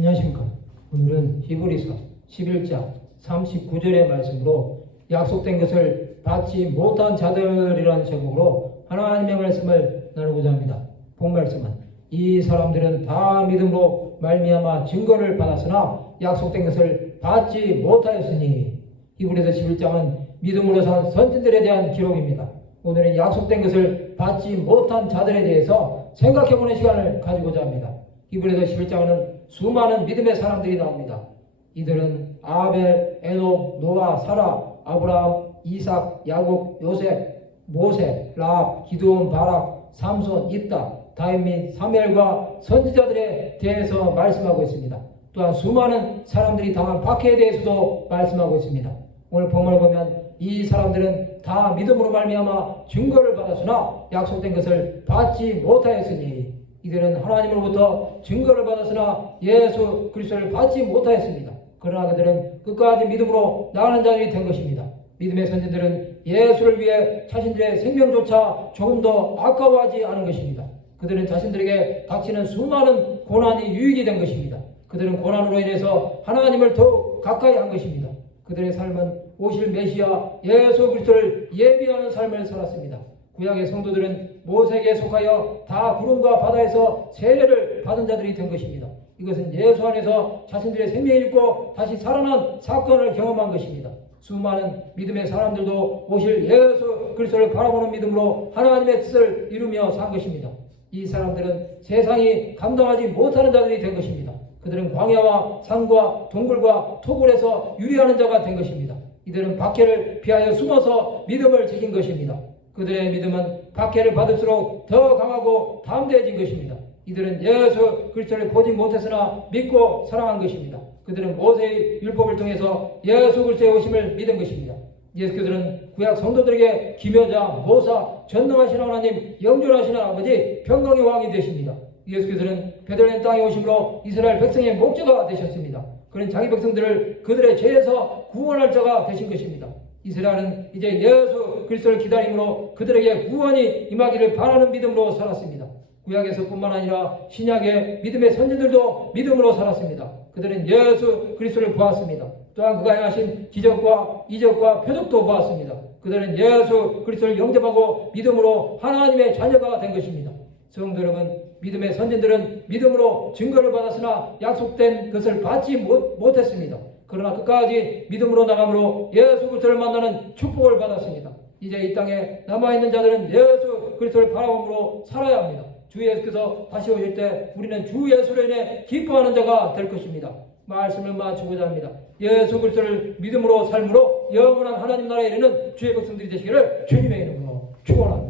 안녕하십니까. 오늘은 히브리서 11장 39절의 말씀으로 약속된 것을 받지 못한 자들이라는 제목으로 하나님의 말씀을 나누고자 합니다. 본 말씀은 이 사람들은 다 믿음으로 말미암아 증거를 받았으나 약속된 것을 받지 못하였으니 히브리서 11장은 믿음으로 산 선진들에 대한 기록입니다. 오늘은 약속된 것을 받지 못한 자들에 대해서 생각해보는 시간을 가지고자 합니다. 히브리서 11장은 수많은 믿음의 사람들이 나옵니다. 이들은 아벨, 에녹, 노아, 사라, 아브라함, 이삭, 야곱, 요셉, 모세, 라합, 기드온, 바락, 삼손, 입다, 다윗, 사멜과 선지자들에 대해서 말씀하고 있습니다. 또한 수많은 사람들이 당한 박해에 대해서도 말씀하고 있습니다. 오늘 본문을 보면 이 사람들은 다 믿음으로 말미암아 증거를 받았으나 약속된 것을 받지 못하였으니 이들은 하나님으로부터 증거를 받았으나 예수 그리스도를 받지 못하였습니다. 그러나 그들은 끝까지 믿음으로 나가는 자들이 된 것입니다. 믿음의 선진들은 예수를 위해 자신들의 생명조차 조금 더 아까워하지 않은 것입니다. 그들은 자신들에게 닥치는 수많은 고난이 유익이 된 것입니다. 그들은 고난으로 인해서 하나님을 더욱 가까이 한 것입니다. 그들의 삶은 오실 메시아 예수 그리스도를 예비하는 삶을 살았습니다. 구약의 성도들은 모세에게 속하여 다 구름과 바다에서 세례를 받은 자들이 된 것입니다. 이것은 예수 안에서 자신들의 생명을 잃고 다시 살아난 사건을 경험한 것입니다. 수많은 믿음의 사람들도 오실 예수 그리스도를 바라보는 믿음으로 하나님의 뜻을 이루며 산 것입니다. 이 사람들은 세상이 감당하지 못하는 자들이 된 것입니다. 그들은 광야와 산과 동굴과 토굴에서 유리하는 자가 된 것입니다. 이들은 박해를 피하여 숨어서 믿음을 지킨 것입니다. 그들의 믿음은 박해를 받을수록 더 강하고 담대해진 것입니다. 이들은 예수 그리스도를 보지 못했으나 믿고 사랑한 것입니다. 그들은 모세의 율법을 통해서 예수 그리스도의 오심을 믿은 것입니다. 예수께서는 구약 성도들에게 기묘자, 모사, 전능하신 하나님, 영존하신 아버지, 평강의 왕이 되십니다. 예수께서는 베들레헴 땅에 오심으로 이스라엘 백성의 목자가 되셨습니다. 그는 자기 백성들을 그들의 죄에서 구원할 자가 되신 것입니다. 이스라엘은 이제 예수 그리스도를 기다림으로 그들에게 구원이 임하기를 바라는 믿음으로 살았습니다. 구약에서뿐만 아니라 신약의 믿음의 선진들도 믿음으로 살았습니다. 그들은 예수 그리스도를 보았습니다. 또한 그가 행하신 기적과 이적과 표적도 보았습니다. 그들은 예수 그리스도를 영접하고 믿음으로 하나님의 자녀가 된 것입니다. 성도 여러분, 믿음의 선진들은 믿음으로 증거를 받았으나 약속된 것을 받지 못, 못했습니다. 그러나 끝까지 믿음으로 나감으로 예수 그리스도를 만나는 축복을 받았습니다. 이제 이 땅에 남아있는 자들은 예수 그리스도를 바라봄으로 살아야 합니다. 주 예수께서 다시 오실 때 우리는 주 예수로 인해 기뻐하는 자가 될 것입니다. 말씀을 마치고자 합니다. 예수 그리스도를 믿음으로 삶으로 영원한 하나님 나라에 이르는 주의 백성들이 되시기를 주님의 이름으로 축원합니다.